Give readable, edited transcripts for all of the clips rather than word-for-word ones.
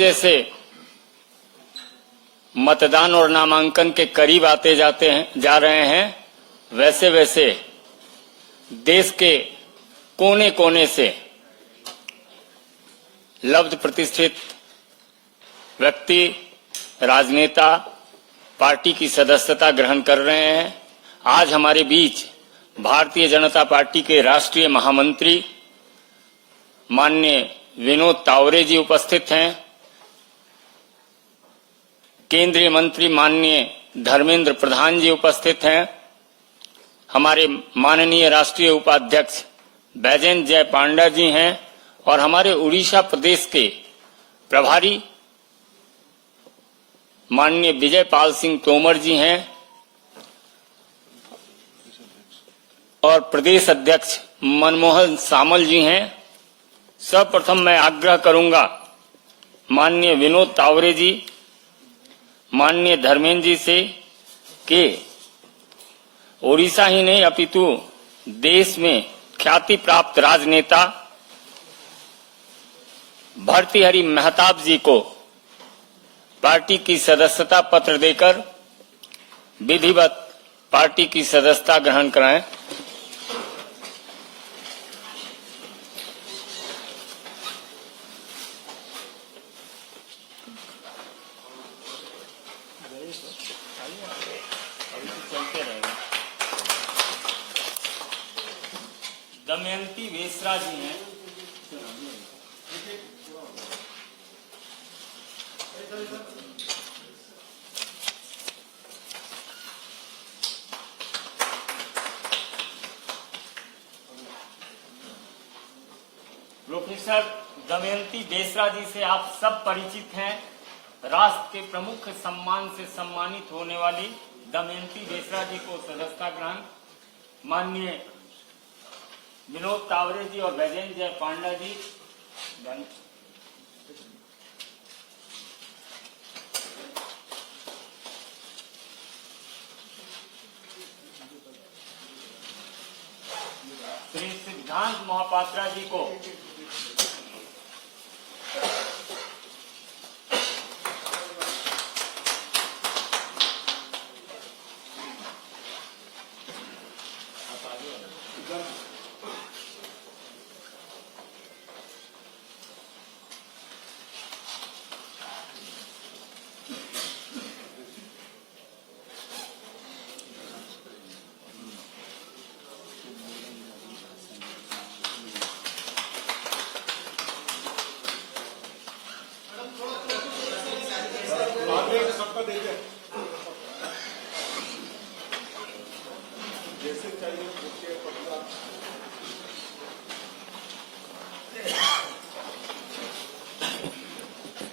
जैसे जैसे मतदान और नामांकन के करीब आते जा रहे हैं, वैसे वैसे देश के कोने कोने से लब्ध प्रतिष्ठित व्यक्ति, राजनेता पार्टी की सदस्यता ग्रहण कर रहे हैं। आज हमारे बीच भारतीय जनता पार्टी के राष्ट्रीय महामंत्री माननीय विनोद तावरे जी उपस्थित हैं। केंद्रीय मंत्री माननीय धर्मेंद्र प्रधान जी उपस्थित हैं। हमारे माननीय राष्ट्रीय उपाध्यक्ष बैजयंत जय पांडा जी हैं और हमारे उड़ीसा प्रदेश के प्रभारी माननीय विजय पाल सिंह तोमर जी हैं और प्रदेश अध्यक्ष मनमोहन सामल जी हैं। सर्वप्रथम मैं आग्रह करूंगा माननीय विनोद तावरे जी, माननीय धर्मेंद्र जी से कि ओडिशा ही नहीं अपितु देश में ख्याति प्राप्त राजनेता भर्तृहरि महताब जी को पार्टी की सदस्यता पत्र देकर विधिवत पार्टी की सदस्यता ग्रहण कराएं। दमयंती वेसरा जी हैं। प्रोफेसर दमयंती बेसरा जी से आप सब परिचित हैं। राष्ट्र के प्रमुख सम्मान से सम्मानित होने वाली दमयंती बेसरा जी को सदस्यता ग्रहण माननीय विनोद तावरे जी और बैजयंत जय पांडा जी। श्री सिद्धांत महापात्रा जी को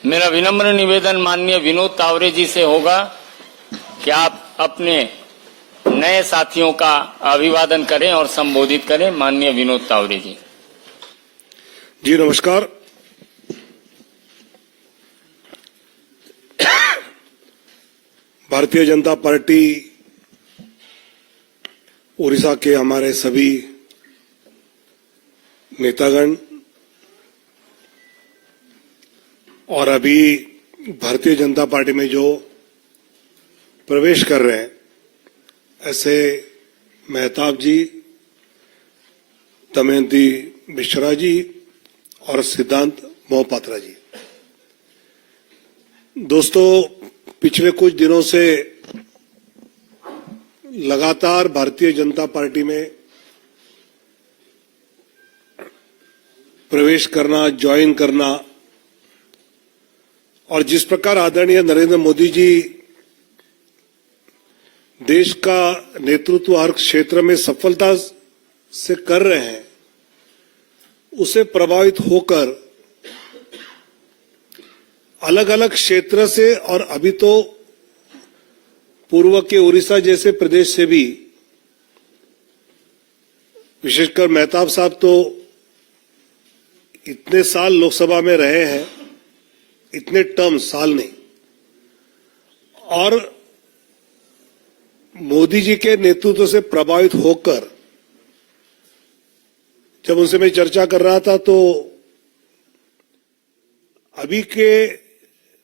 मेरा विनम्र निवेदन माननीय विनोद तावरे जी से होगा कि आप अपने नए साथियों का अभिवादन करें और संबोधित करें। माननीय विनोद तावरे जी। जी नमस्कार। भारतीय जनता पार्टी उड़ीसा के हमारे सभी नेतागण और अभी भारतीय जनता पार्टी में जो प्रवेश कर रहे हैं, ऐसे महताब जी, दमयंती बेसरा जी और सिद्धांत मोहपात्रा जी। दोस्तों, पिछले कुछ दिनों से लगातार भारतीय जनता पार्टी में प्रवेश करना, ज्वाइन करना और जिस प्रकार आदरणीय नरेंद्र मोदी जी देश का नेतृत्व हर क्षेत्र में सफलता से कर रहे हैं, उसे प्रभावित होकर अलग अलग क्षेत्र से और अभी तो पूर्व के उड़ीसा जैसे प्रदेश से भी, विशेषकर महताब साहब तो इतने साल लोकसभा में रहे हैं, इतने टर्म साल नहीं, और मोदी जी के नेतृत्व से प्रभावित होकर जब उनसे मैं चर्चा कर रहा था तो अभी के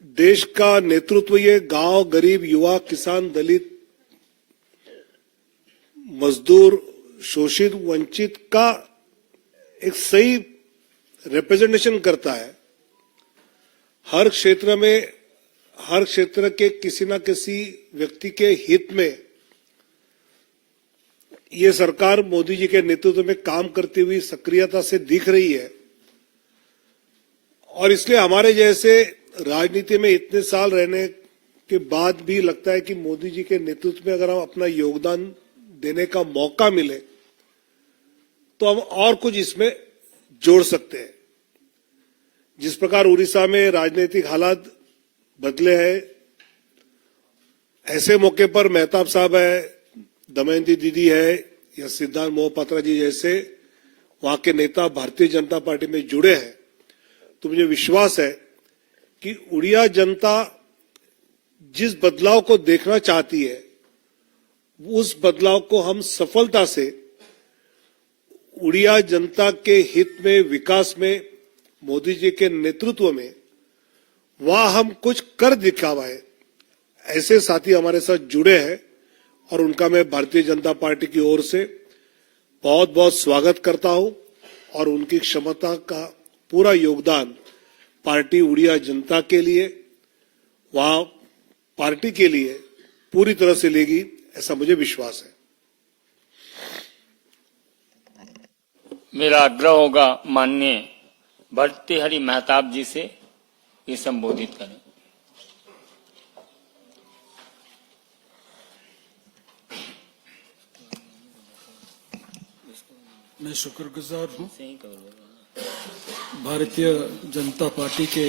देश का नेतृत्व ये गांव, गरीब, युवा, किसान, दलित, मजदूर, शोषित, वंचित का एक सही रिप्रेजेंटेशन करता है। हर क्षेत्र में, हर क्षेत्र के किसी न किसी व्यक्ति के हित में ये सरकार मोदी जी के नेतृत्व में काम करती हुई सक्रियता से दिख रही है। और इसलिए हमारे जैसे राजनीति में इतने साल रहने के बाद भी लगता है कि मोदी जी के नेतृत्व में अगर हम अपना योगदान देने का मौका मिले तो हम और कुछ इसमें जोड़ सकते हैं। जिस प्रकार उड़ीसा में राजनीतिक हालात बदले हैं, ऐसे मौके पर मेहताब साहब है, दमयंती दीदी है या सिद्धार्थ मोहपात्रा जी जैसे वहां के नेता भारतीय जनता पार्टी में जुड़े हैं, तो मुझे विश्वास है कि उड़िया जनता जिस बदलाव को देखना चाहती है उस बदलाव को हम सफलता से उड़िया जनता के हित में, विकास में, मोदी जी के नेतृत्व में वहां हम कुछ कर दिखावा है। ऐसे साथी हमारे साथ जुड़े हैं और उनका मैं भारतीय जनता पार्टी की ओर से बहुत बहुत स्वागत करता हूं और उनकी क्षमता का पूरा योगदान पार्टी उड़िया जनता के लिए, वहां पार्टी के लिए पूरी तरह से लेगी, ऐसा मुझे विश्वास है। मेरा आग्रह होगा माननीय भर्तृहरि मेहताब जी से ये संबोधित करें। मैं शुक्रगुजार हूं भारतीय जनता पार्टी के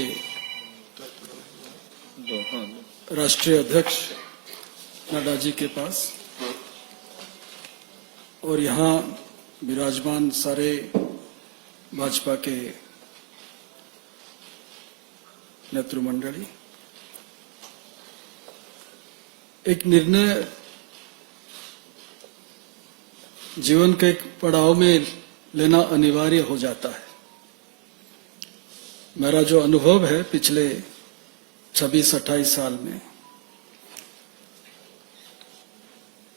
राष्ट्रीय अध्यक्ष नड्डा जी के पास और यहाँ विराजमान सारे भाजपा के नेतृमंडली। एक निर्णय जीवन के एक पड़ाव में लेना अनिवार्य हो जाता है। मेरा जो अनुभव है पिछले 26-28 साल में,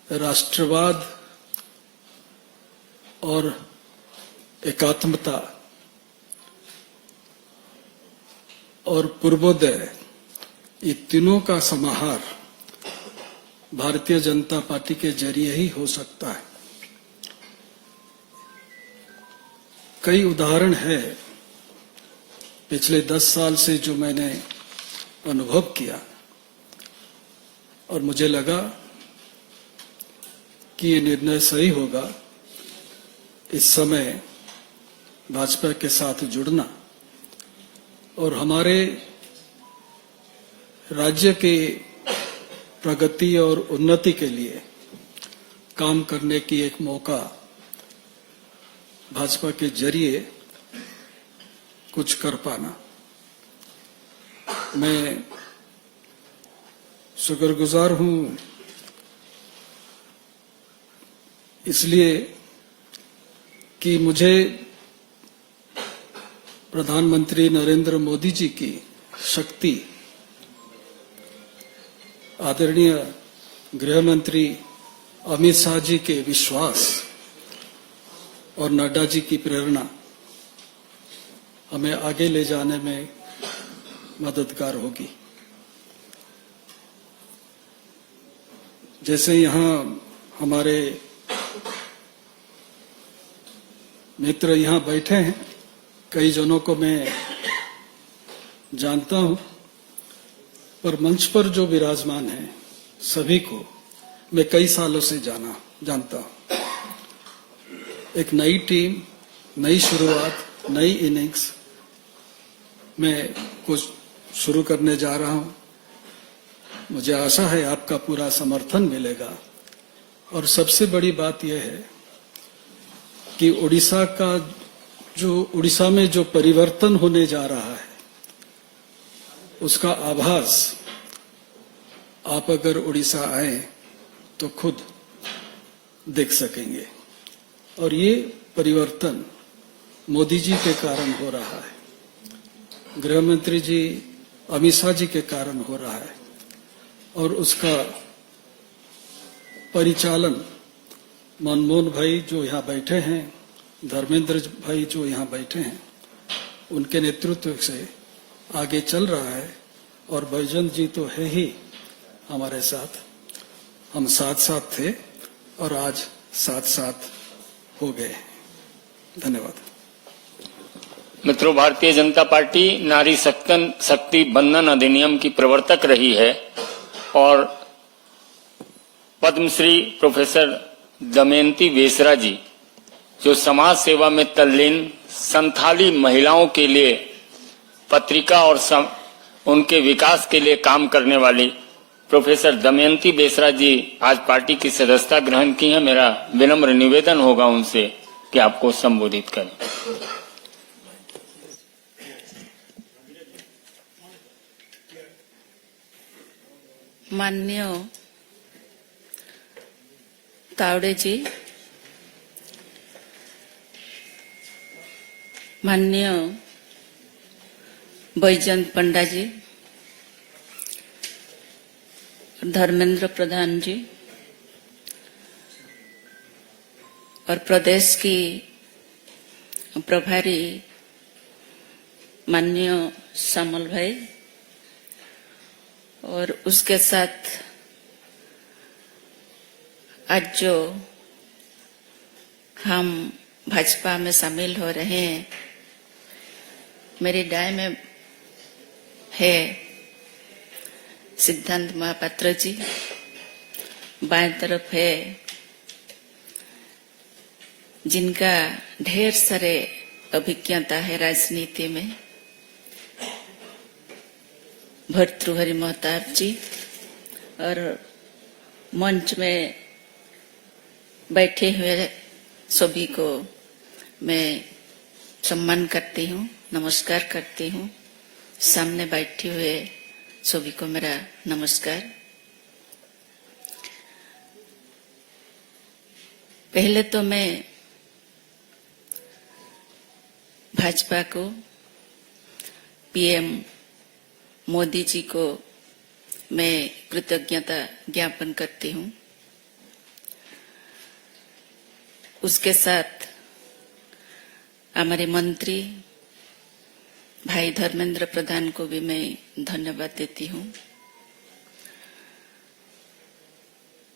राष्ट्रवाद और एकात्मता और पूर्वोदय, ये तीनों का समाहार भारतीय जनता पार्टी के जरिए ही हो सकता है। कई उदाहरण है पिछले 10 साल से जो मैंने अनुभव किया और मुझे लगा कि ये निर्णय सही होगा इस समय भाजपा के साथ जुड़ना और हमारे राज्य के प्रगति और उन्नति के लिए काम करने की एक मौका भाजपा के जरिए कुछ कर पाना। मैं शुक्रगुजार हूं इसलिए कि मुझे प्रधानमंत्री नरेंद्र मोदी जी की शक्ति, आदरणीय गृह मंत्री अमित शाह जी के विश्वास और नड्डा जी की प्रेरणा हमें आगे ले जाने में मददगार होगी। जैसे यहाँ हमारे मित्र यहाँ बैठे हैं, कई जनों को मैं जानता हूं, पर मंच पर जो विराजमान हैं सभी को मैं कई सालों से जानता हूं। एक नई टीम, नई शुरुआत, नई इनिंग्स में कुछ शुरू करने जा रहा हूं। मुझे आशा है आपका पूरा समर्थन मिलेगा और सबसे बड़ी बात यह है कि उड़ीसा में जो परिवर्तन होने जा रहा है उसका आभास आप अगर उड़ीसा आए तो खुद देख सकेंगे और ये परिवर्तन मोदी जी के कारण हो रहा है। गृह मंत्री जी अमित शाह जी के कारण हो रहा है और उसका परिचालन मनमोहन भाई जो यहाँ बैठे हैं, धर्मेंद्र भाई जो यहाँ बैठे हैं, उनके नेतृत्व से आगे चल रहा है। और बैजंत जी तो है ही हमारे साथ, हम साथ साथ थे और आज साथ साथ हो गए। धन्यवाद। मित्रों, भारतीय जनता पार्टी नारी शक्ति बंधन अधिनियम की प्रवर्तक रही है और पद्मश्री प्रोफेसर दमयंती बेसरा जी जो समाज सेवा में तल्लीन संथाली महिलाओं के लिए पत्रिका और उनके विकास के लिए काम करने वाली प्रोफेसर दमयंती बेसरा जी आज पार्टी की सदस्यता ग्रहण की है। मेरा विनम्र निवेदन होगा उनसे कि आपको संबोधित करें। माननीय तावड़े जी, माननीय बैजंत पंडा जी, धर्मेंद्र प्रधान जी और प्रदेश की प्रभारी माननीय श्यामल भाई और उसके साथ आज जो हम भाजपा में शामिल हो रहे हैं, मेरी दाएं में है सिद्धांत महापात्र जी, बाएं तरफ है जिनका ढेर सारे अभिज्ञता है राजनीति में, भर्तृहरि महताब जी, और मंच में बैठे हुए सभी को मैं सम्मान करती हूँ, नमस्कार करती हूँ। सामने बैठे हुए सभी को मेरा नमस्कार। पहले तो मैं भाजपा को, पीएम मोदी जी को मैं कृतज्ञता ज्ञापन करती हूँ। उसके साथ हमारे मंत्री भाई धर्मेंद्र प्रधान को भी मैं धन्यवाद देती हूँ।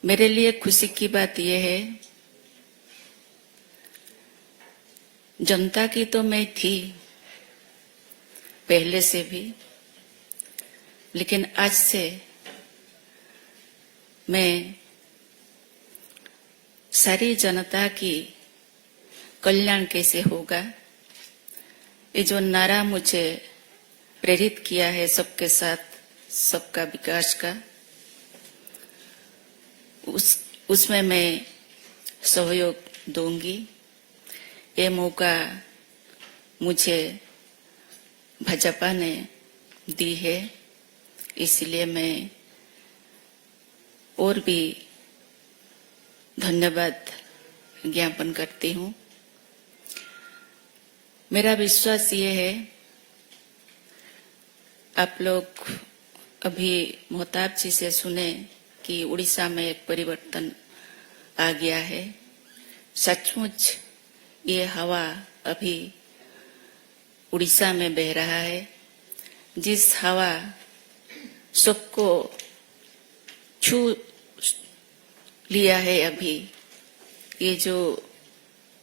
मेरे लिए खुशी की बात यह है, जनता की तो मैं थी पहले से भी, लेकिन आज से मैं सारी जनता की कल्याण कैसे होगा, ये जो नारा मुझे प्रेरित किया है सबके साथ सबका विकास का, उसमें मैं सहयोग दूंगी। ये मौका मुझे भाजपा ने दी है, इसलिए मैं और भी धन्यवाद ज्ञापन करती हूँ। मेरा विश्वास ये है, आप लोग अभी मोहताब जी से सुने कि उड़ीसा में एक परिवर्तन आ गया है। सचमुच ये हवा अभी उड़ीसा में बह रहा है, जिस हवा सबको छू लिया है। अभी ये जो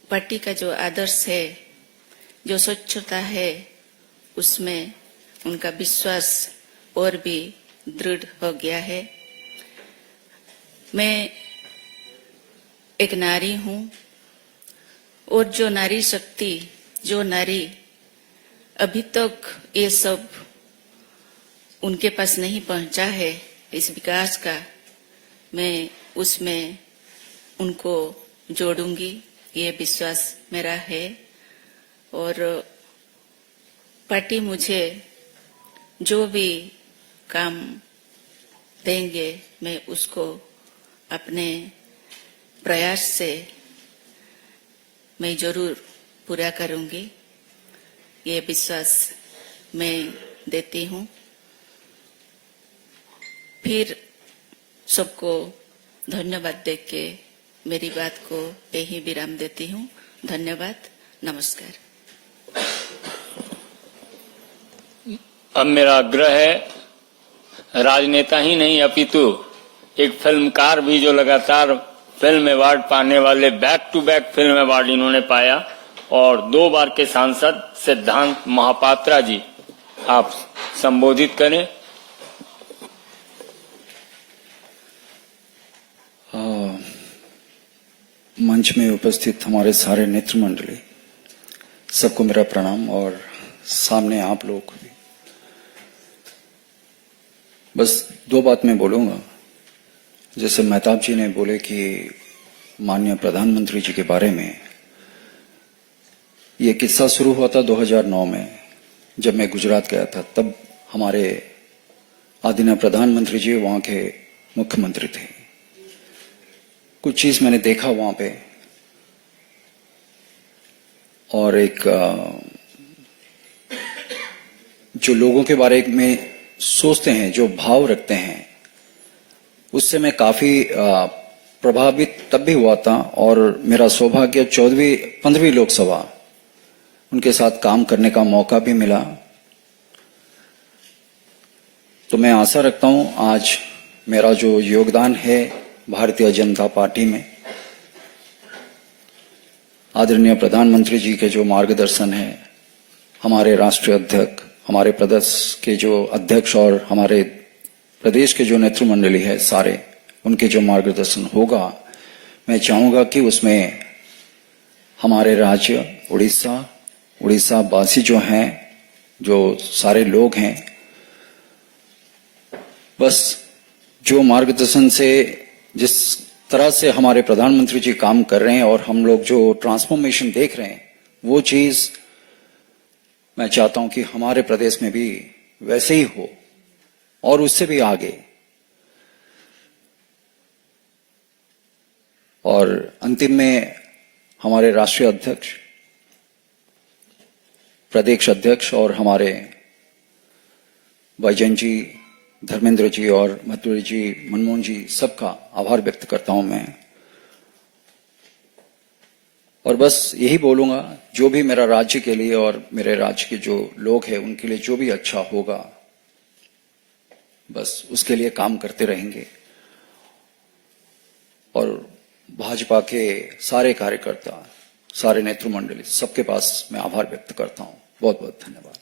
पार्टी का जो आदर्श है, जो स्वच्छता है, उसमें उनका विश्वास और भी दृढ़ हो गया है। मैं एक नारी हूँ और जो नारी शक्ति, जो नारी अभी तक ये सब उनके पास नहीं पहुंचा है, इस विकास का, मैं उसमें उनको जोड़ूंगी, ये विश्वास मेरा है। और पार्टी मुझे जो भी काम देंगे मैं उसको अपने प्रयास से मैं जरूर पूरा करूंगी, ये विश्वास मैं देती हूँ। फिर सबको धन्यवाद देके मेरी बात को यही विराम देती हूँ। धन्यवाद, नमस्कार। अब मेरा आग्रह है, राजनेता ही नहीं अपितु एक फिल्मकार भी, जो लगातार फिल्म अवार्ड पाने वाले, back to back film award इन्होंने पाया, और 2 बार के सांसद सिद्धांत महापात्रा जी, आप संबोधित करें। मंच में उपस्थित हमारे सारे नेत्र मंडली, सबको मेरा प्रणाम, और सामने आप लोग को भी। बस 2 बात मैं बोलूंगा। जैसे मेहताब जी ने बोले कि माननीय प्रधानमंत्री जी के बारे में, ये किस्सा शुरू हुआ था 2009 में, जब मैं गुजरात गया था। तब हमारे आदरणीय प्रधानमंत्री जी वहां के मुख्यमंत्री थे। कुछ चीज मैंने देखा वहां पे, और एक जो लोगों के बारे में सोचते हैं, जो भाव रखते हैं, उससे मैं काफी प्रभावित तब भी हुआ था। और मेरा सौभाग्य 15वीं लोकसभा उनके साथ काम करने का मौका भी मिला। तो मैं आशा रखता हूं आज मेरा जो योगदान है भारतीय जनता पार्टी में, आदरणीय प्रधानमंत्री जी के जो मार्गदर्शन है, हमारे राष्ट्रीय अध्यक्ष, हमारे प्रदेश के जो अध्यक्ष और हमारे प्रदेश के जो नेतृमंडली है सारे, उनके जो मार्गदर्शन होगा, मैं चाहूंगा कि उसमें हमारे राज्य उड़ीसा वासी जो हैं, जो सारे लोग हैं, बस जो मार्गदर्शन से, जिस तरह से हमारे प्रधानमंत्री जी काम कर रहे हैं और हम लोग जो ट्रांसफॉर्मेशन देख रहे हैं, वो चीज मैं चाहता हूं कि हमारे प्रदेश में भी वैसे ही हो और उससे भी आगे। और अंतिम में हमारे राष्ट्रीय अध्यक्ष, प्रदेश अध्यक्ष और हमारे बैजयंत जी, धर्मेंद्र जी और मथुरी जी, मनमोहन जी, सबका आभार व्यक्त करता हूं मैं। और बस यही बोलूंगा, जो भी मेरा राज्य के लिए और मेरे राज्य के जो लोग हैं उनके लिए जो भी अच्छा होगा, बस उसके लिए काम करते रहेंगे। और भाजपा के सारे कार्यकर्ता, सारे नेतृमंडली, सबके पास मैं आभार व्यक्त करता हूं। बहुत बहुत धन्यवाद।